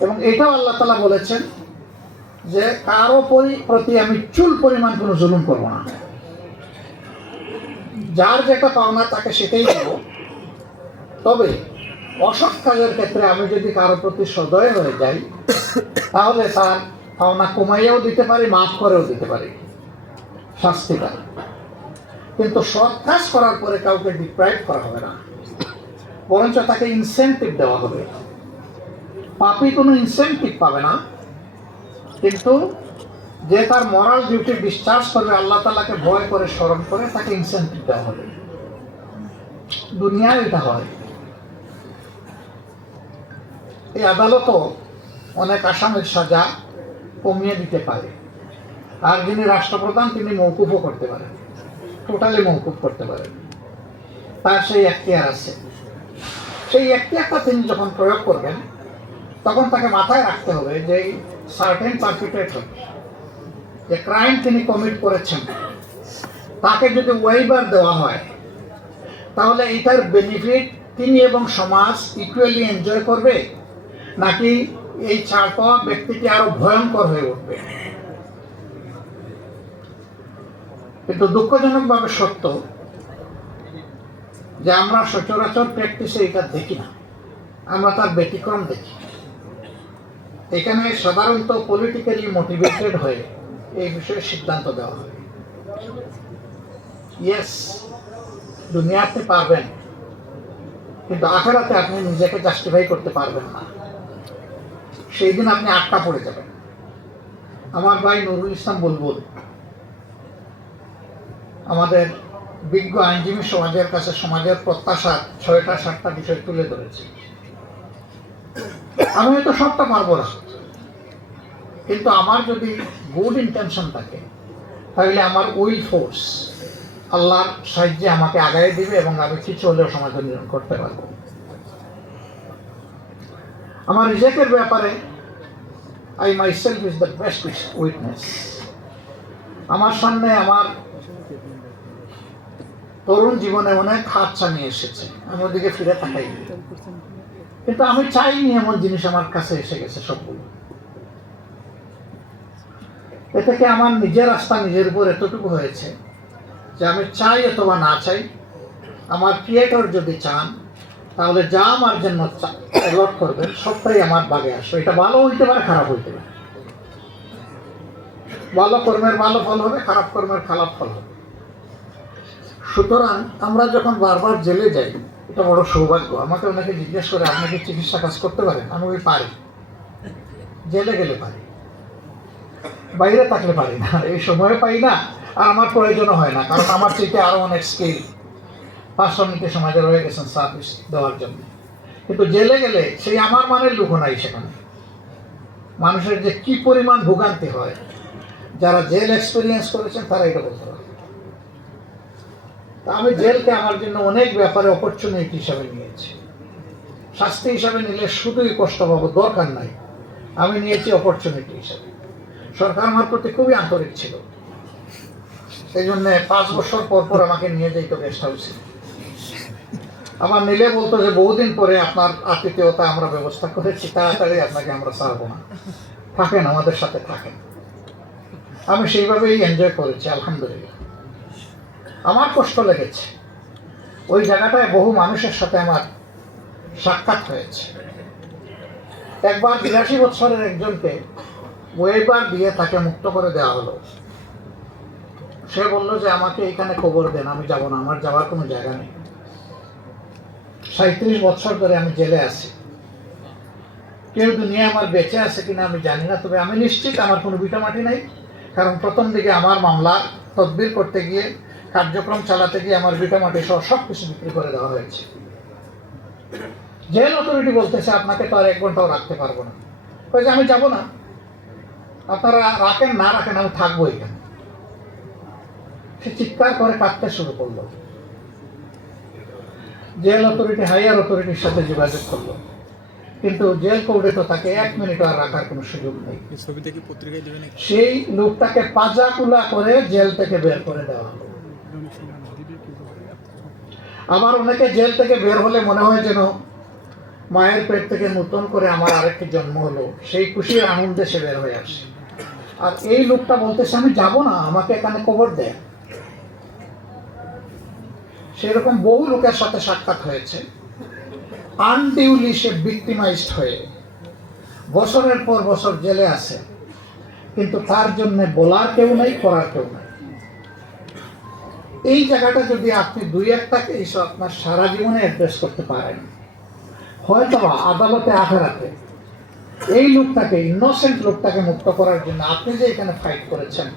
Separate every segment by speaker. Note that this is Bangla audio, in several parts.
Speaker 1: এবং এটাও আল্লাহ তালা বলেছেন যে কারও প্রতি আমি চুল পরিমাণ কোনো জুলুম করব না। যার যেটা পাওনা তাকে সেটাই দেব। তবে অসৎ কাজের ক্ষেত্রে আমি যদি কারও প্রতি সদয় হয়ে যাই, তাহলে তার পাওনা কমাইয়াও দিতে পারি, মাফ করেও দিতে পারি। শাস্তি পাই। কিন্তু সৎ কাজ করার পরে কাউকে ডিপ্রাইভ করা হবে না। বরঞ্চ তাকে ইনসেন্টিভ দেওয়া হবে। পাপি কোনো ইনসেন্টিভ পাবে না। কিন্তু যে তার মরাল ডিউটি ডিসচার্জ করবে, আল্লাহ তালাকে ভয় করে, স্মরণ করে, তাকে ইনসেন্টিভ দেওয়া হবে। দুনিয়ায় এটা হয়। এই আদালতও অনেক আসামির সাজা কমিয়ে দিতে পারে। আর যিনি রাষ্ট্রপ্রধান, তিনি মৌকুফও করতে পারেন টোটালি মৌকুফ করতে পারেন তার সেই এখতিয়ার আছে। সেই এখতিয়ারটা তিনি যখন প্রয়োগ করবেন তখন তাকে মাথায় রাখতে হবে যে সার্টেন পারপিটেটর যে ক্রাইম তিনি কমিট করেছেন, তাকে যদি ওয়াইবার দেওয়া হয়, তাহলে এটার বেনিফিট তিনি এবং সমাজ ইকুয়ালি এনজয় করবে? নাকি এই ছাড় পাওয়া ব্যক্তিটি আরও ভয়ঙ্কর হয়ে উঠবে? কিন্তু দুঃখজনকভাবে সত্য যে আমরা সচরাচর প্র্যাকটিসে এটা দেখি না। আমরা তার ব্যতিক্রম দেখি। এখানে সাধারণত পলিটিক্যালি মোটিভেটেড হয়ে এই বিষয়ে সিদ্ধান্ত দেওয়া হয়। ইয়েস দুনিয়াতে পারবেন, কিন্তু আখেরাতে আপনি নিজেকে জাস্টিফাই করতে পারবেন না। সেই দিন আপনি আটকা পড়ে যাবেন। আমার ভাই নুরুল ইসলাম বুলবুল, আমাদের বিজ্ঞ আইনজীবী সমাজের কাছে সমাজের প্রত্যাশা ছয়টা সাতটা বিষয় তুলে ধরেছে। আমি হয়তো সবটা পারব না। কিন্তু আমার যদি গুড ইন্টেনশন থাকে, তাহলে আমার উইল ফোর্স আল্লাহর সাহায্যে আমাকে আগায় দিবে এবং আমি কিছু হলেও সমাধান করতে পারব। আমার রিজেকের ব্যাপারে I myself is the best witness আমার সামনে আমার তরুণ জীবনে অনেক হাতছা নিয়ে এসেছে। আমি ওদিকে ফিরে তাকাই কিন্তু আমি চাইনি এমন জিনিস আমার কাছে এসে গেছে সবগুলো। এ থেকে আমার নিজের রাস্তা নিজের উপর এতটুকু হয়েছে যে আমি চাই অথবা না চাই, আমার ক্রিয়েটর যদি চান, তাহলে যা আমার জন্য অ্যালট করবেন, সবটাই আমার বাগে আসবে। এটা ভালো হইতে পারে, খারাপ হইতে পারে। ভালো কর্মের ভালো ফল হবে, খারাপ কর্মের খারাপ ফল হবে। সুতরাং আমরা যখন বারবার জেলে যাই এটা বড় সৌভাগ্য। আমাকে ওনাকে জিজ্ঞেস করে, আপনি কি চিকিৎসা কাজ করতে পারেন? আমি ওই পারি। জেলে গেলে পারি। বাইরে থাকলে পারি না। এই সময় পাই না, আর আমার প্রয়োজনও হয় না, কারণ আমার চাইতে আরও অনেক স্কিল মিনিটে সমাজে রয়ে গেছেন সার্ভিস দেওয়ার জন্য। কিন্তু জেলে গেলে সেই আমার মানের লোক নাই সেখানে। মানুষের যে কি পরিমাণ ভোগান্তি হয়, যারা জেল এক্সপিরিয়েন্স করেছেন, তারা এটা বলতে পারে। আমি জেলকে আমার জন্য অনেক ব্যাপারে অপরচুনিটি হিসাবে নিয়েছি। শাস্তি হিসাবে নিলে শুধুই কষ্ট পাবো, দরকার নাই। আমি নিয়েছি অপরচুনিটি হিসাবে। সরকার আমার প্রতি খুবই আন্তরিক ছিল। সেই জন্য পাঁচ বছর পর পর আমাকে নিয়ে যেত গেস্ট হাউসে আমার নিলে বলতো যে, বহুদিন পরে আপনার আতিথেয়তা আমরা ব্যবস্থা করেছি, তাড়াতাড়ি আপনাকে আমরা ছাড়বো না। থাকেন, আমাদের সাথে থাকেন। আমি সেইভাবেই এনজয় করেছি, আলহামদুলিল্লাহ। আমার কষ্ট লেগেছে। ওই জায়গাটায় বহু মানুষের সাথে আমার সাক্ষাৎ হয়েছে। একবার বিরাশি বছরের একজনকে ওয়েবার দিয়ে তাকে মুক্ত করে দেওয়া হলো। সে বলল যে, আমাকে এখানে খবর দেন, আমি যাব না, আমার যাওয়ার কোনো জায়গা নেই। সাঁত্রিশ বছর ধরে আমি জেলে আছি। কেউ দুনিয়া আমার বেঁচে আছে কিনা আমি জানি না, তবে আমি নিশ্চিত আমার কোনো বিটামাটি নাই। কারণ প্রথম দিকে আমার মামলা তদবির করতে গিয়ে কার্যক্রম চালাতে গিয়ে আমার ভিটামাটি সহ সব কিছু বিক্রি করে দেওয়া হয়েছে। জেল অথরিটি বলতেছে আপনাকে তো আর এক ঘন্টাও রাখতে পারব না। যে আমি যাব না। আপনারা রাখেন না রাখেন আমি থাকব এখানে। সে চিৎকার করে কাঁদতে শুরু করল। জেল অথরিটি হাইয়ার অথরিটির সাথে যোগাযোগ করল। কিন্তু জেল কোর্টে তো তাকে এক মিনিট আর রাখার কোনো সুযোগ নেই। সেই লোকটাকে পাজাকুলা করে জেল থেকে বের করে দেওয়া হলো। আবার অনেকে জেল থেকে বের হলে মনে হয় যেন মায়ের পেট থেকে নতুন করে আমার আরেকটি জন্ম হলো। সেই খুশির আনন্দে সে বের হয়ে আসে। আর এই লোকটা বলতেছে, আমি যাব না, আমাকে এখানে কবর দেয় সেরকম বহু লোকের সাথে সাক্ষাৎ হয়েছে। আনডিউলি সে ভিক্টিমাইজড হয়ে বছরের পর বছর জেলে আছে। কিন্তু তার জন্য বলার কেউ নাই, করার কেউ নাই। এই জায়গাটা যদি আপনি দুই একটাকে এসব আপনার সারা জীবনে অ্যাড্রেস করতে পারেন হয়তো আদালতে আখেরাতে এই লোকটাকে ইনোসেন্ট লোকটাকে মুক্ত করার জন্য আপনি যে এখানে ফাইট করেছেন,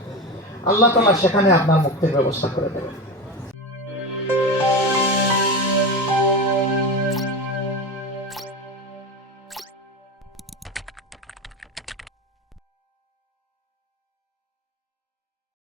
Speaker 1: আল্লাহ তালা সেখানে আপনার মুক্তির ব্যবস্থা করে দেবেন।